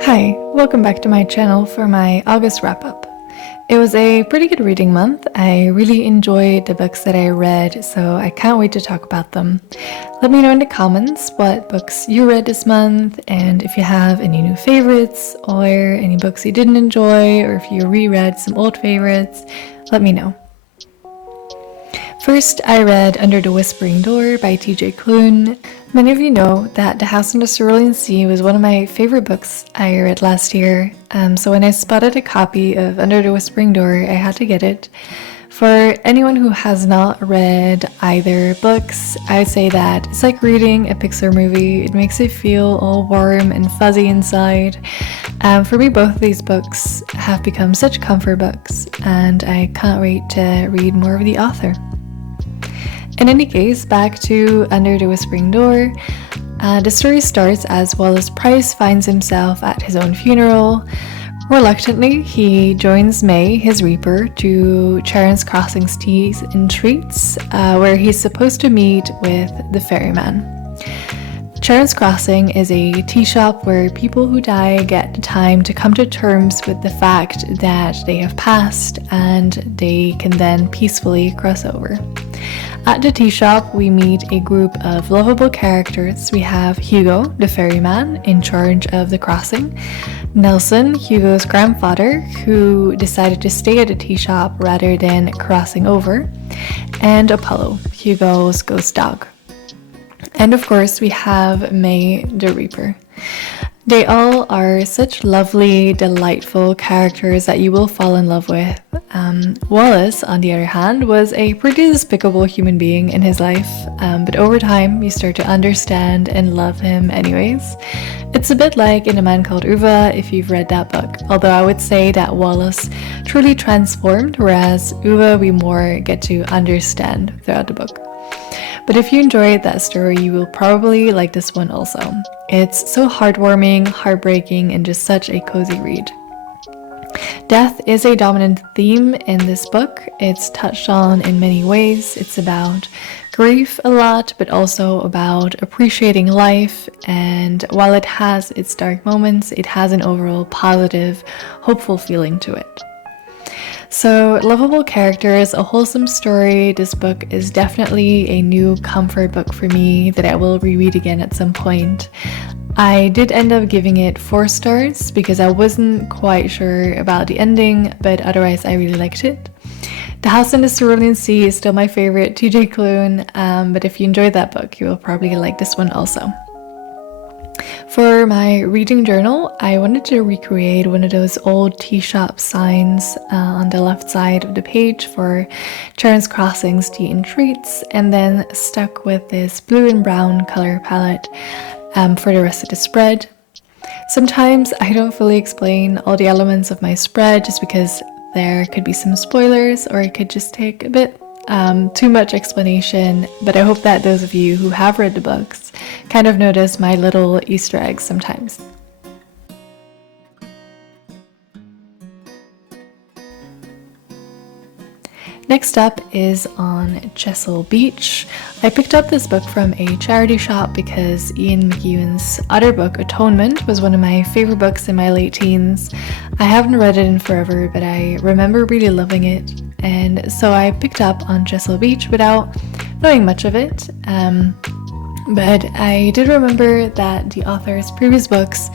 Hi, welcome back to my channel for my August wrap-up. It was a pretty good reading month. I really enjoyed the books that I read, so I can't wait to talk about them. Let me know in the comments what books you read this month, and if you have any new favorites, or any books you didn't enjoy, or if you reread some old favorites, let me know. First, I read Under the Whispering Door by T.J. Klune. Many of you know that The House on the Cerulean Sea was one of my favorite books I read last year, so when I spotted a copy of Under the Whispering Door, I had to get it. For anyone who has not read either books, I would say that it's like reading a Pixar movie. It makes you feel all warm and fuzzy inside. For me, both of these books have become such comfort books, and I can't wait to read more of the author. In any case, back to Under the Whispering Door. The story starts as Wallace Price finds himself at his own funeral. Reluctantly, he joins May, his reaper, to Charon's Crossing's Teas and Treats, where he's supposed to meet with the ferryman. Charon's Crossing is a tea shop where people who die get time to come to terms with the fact that they have passed, and they can then peacefully cross over. At the tea shop, we meet a group of lovable characters. We have Hugo, the ferryman, in charge of the crossing, Nelson, Hugo's grandfather, who decided to stay at the tea shop rather than crossing over, and Apollo, Hugo's ghost dog. And of course, we have May, the Reaper. They all are such lovely, delightful characters that you will fall in love with. Wallace, on the other hand, was a pretty despicable human being in his life, but over time you start to understand and love him anyways. It's a bit like In A Man Called Ove, if you've read that book, although I would say that Wallace truly transformed, whereas Ove we more get to understand throughout the book. But if you enjoyed that story, you will probably like this one also. It's so heartwarming, heartbreaking, and just such a cozy read. Death is a dominant theme in this book. It's touched on in many ways. It's about grief a lot, but also about appreciating life. And while it has its dark moments, it has an overall positive, hopeful feeling to it. So, lovable characters, a wholesome story. This book is definitely a new comfort book for me that I will reread again at some point. I did end up giving it 4 stars because I wasn't quite sure about the ending, but otherwise I really liked it. The House on the Cerulean Sea is still my favorite, T.J. Klune, but if you enjoyed that book, you will probably like this one also. For my reading journal, I wanted to recreate one of those old tea shop signs on the left side of the page for Charon's Crossing's Tea and Treats, and then stuck with this blue and brown color palette for the rest of the spread. Sometimes I don't fully explain all the elements of my spread just because there could be some spoilers, or it could just take a bit too much explanation, but I hope that those of you who have read the books kind of notice my little Easter eggs sometimes. Next up is On Chesil Beach. I picked up this book from a charity shop because Ian McEwan's other book, Atonement, was one of my favorite books in my late teens. I haven't read it in forever, but I remember really loving it. And so I picked up On Chesil Beach without knowing much of it. But I did remember that the author's previous books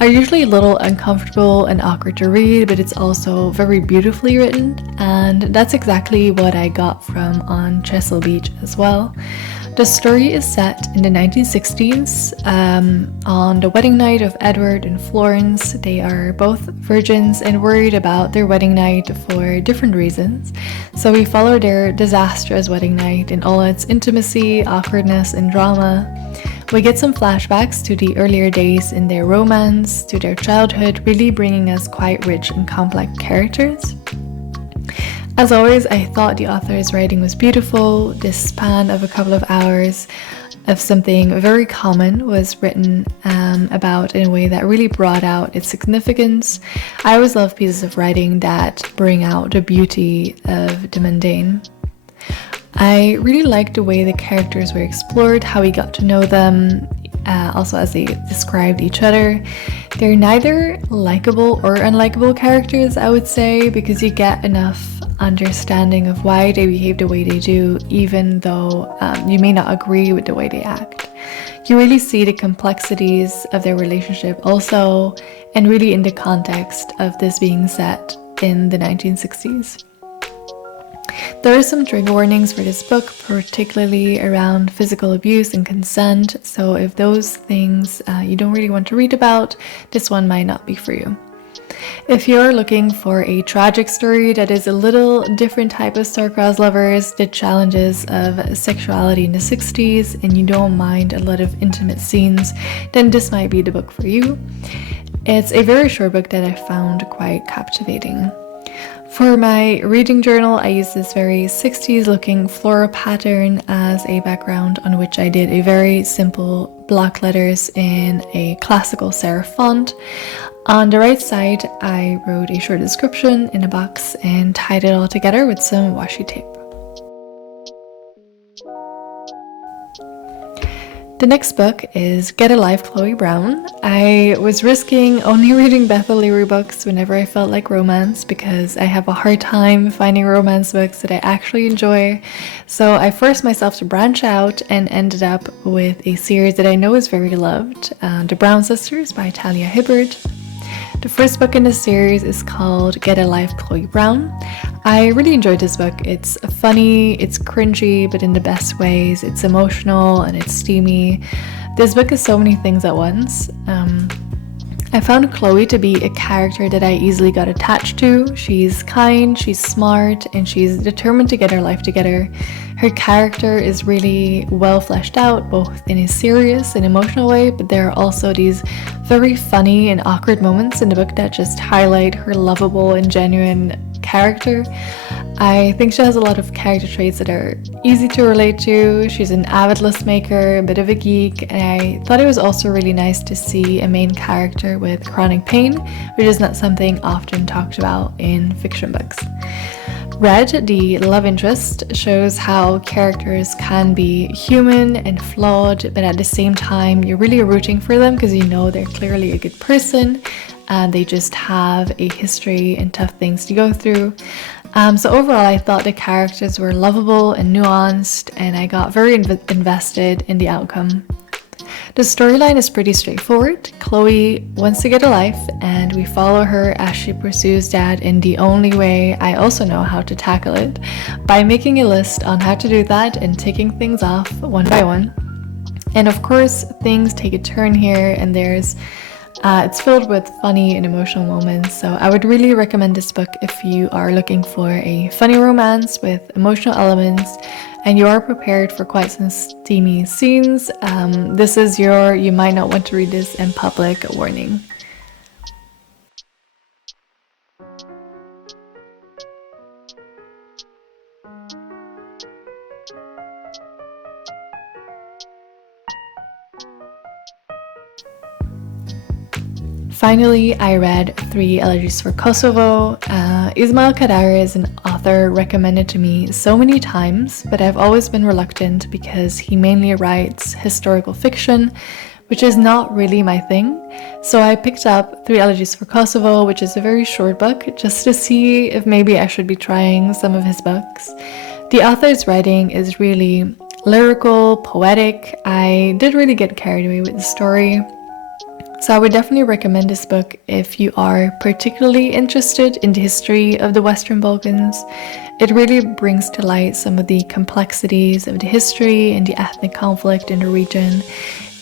are usually a little uncomfortable and awkward to read, but it's also very beautifully written, and that's exactly what I got from On Chesil Beach as well. The story is set in the 1960s, on the wedding night of Edward and Florence. They are both virgins and worried about their wedding night for different reasons. So we follow their disastrous wedding night in all its intimacy, awkwardness, and drama. We get some flashbacks to the earlier days in their romance, to their childhood, really bringing us quite rich and complex characters. As always, I thought the author's writing was beautiful. This span of a couple of hours of something very common was written about in a way that really brought out its significance. I always love pieces of writing that bring out the beauty of the mundane. I really liked the way the characters were explored, how we got to know them, also as they described each other. They're neither likable or unlikable characters, I would say, because you get enough understanding of why they behave the way they do, even though you may not agree with the way they act. You really see the complexities of their relationship also, and really in the context of this being set in the 1960s. There are some trigger warnings for this book, particularly around physical abuse and consent, so if those things you don't really want to read about, this one might not be for you. If you're looking for a tragic story that is a little different type of star-crossed lovers, the challenges of sexuality in the 60s, and you don't mind a lot of intimate scenes, then this might be the book for you. It's a very short book that I found quite captivating. For my reading journal, I used this very 60s looking floral pattern as a background on which I did a very simple block letters in a classical serif font. On the right side, I wrote a short description in a box and tied it all together with some washi tape. The next book is Get a Life, Chloe Brown. I was risking only reading Beth O'Leary books whenever I felt like romance because I have a hard time finding romance books that I actually enjoy. So I forced myself to branch out and ended up with a series that I know is very loved, The Brown Sisters by Talia Hibbert. The first book in the series is called Get a Life, Chloe Brown. I really enjoyed this book. It's funny, it's cringy, but in the best ways. It's emotional and it's steamy. This book is so many things at once. I found Chloe to be a character that I easily got attached to. She's kind, she's smart, and she's determined to get her life together. Her character is really well fleshed out, both in a serious and emotional way, but there are also these very funny and awkward moments in the book that just highlight her lovable and genuine character. I think she has a lot of character traits that are easy to relate to. She's an avid list maker, a bit of a geek, and I thought it was also really nice to see a main character with chronic pain, which is not something often talked about in fiction books. Red, the love interest, shows how characters can be human and flawed, but at the same time you're really rooting for them because you know they're clearly a good person and they just have a history and tough things to go through. So overall, I thought the characters were lovable and nuanced, and I got very invested in the outcome. The storyline is pretty straightforward. Chloe wants to get a life, and we follow her as she pursues that in the only way I also know how to tackle it, by making a list on how to do that and ticking things off one by one. And of course, things take a turn here and there's it's filled with funny and emotional moments, so I would really recommend this book if you are looking for a funny romance with emotional elements and you are prepared for quite some steamy scenes. This is your you might not want to read this in public warning. Finally, I read 3 Elegies for Kosovo. Ismail Kadare is an author recommended to me so many times, but I've always been reluctant because he mainly writes historical fiction, which is not really my thing. So I picked up 3 Elegies for Kosovo, which is a very short book, just to see if maybe I should be trying some of his books. The author's writing is really lyrical, poetic. I did really get carried away with the story. So I would definitely recommend this book if you are particularly interested in the history of the Western Balkans. It really brings to light some of the complexities of the history and the ethnic conflict in the region.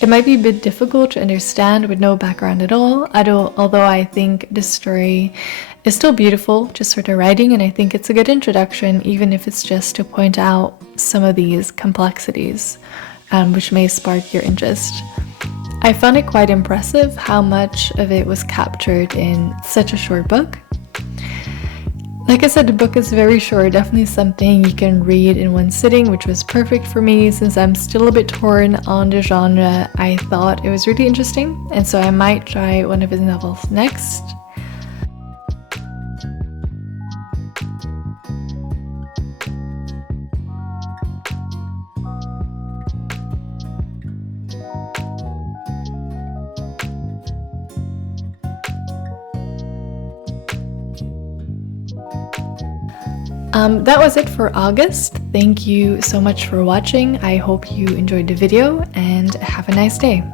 It might be a bit difficult to understand with no background at all, although I think this story is still beautiful just for the writing, and I think it's a good introduction, even if it's just to point out some of these complexities, which may spark your interest. I found it quite impressive how much of it was captured in such a short book. Like I said, the book is very short, definitely something you can read in one sitting, which was perfect for me since I'm still a bit torn on the genre. I thought it was really interesting, and so I might try one of his novels next. That was it for August. Thank you so much for watching. I hope you enjoyed the video and have a nice day.